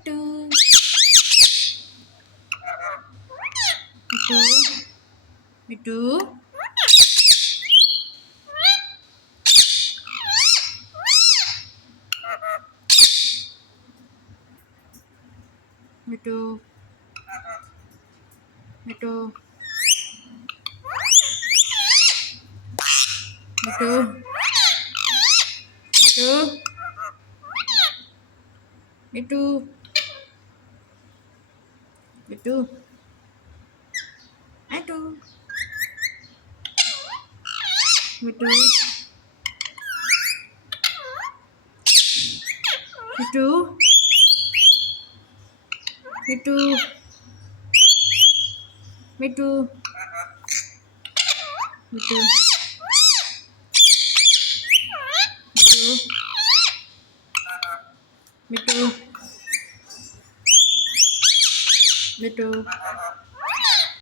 Mitu, Mitu, Mitu, Mitu, Mitu, Mitu, Mitu, Mitu, Mitu, Aduh, Mitu, Mitu, Mitu, Mitu, Mitu, Mitu, Mitu, Mitu.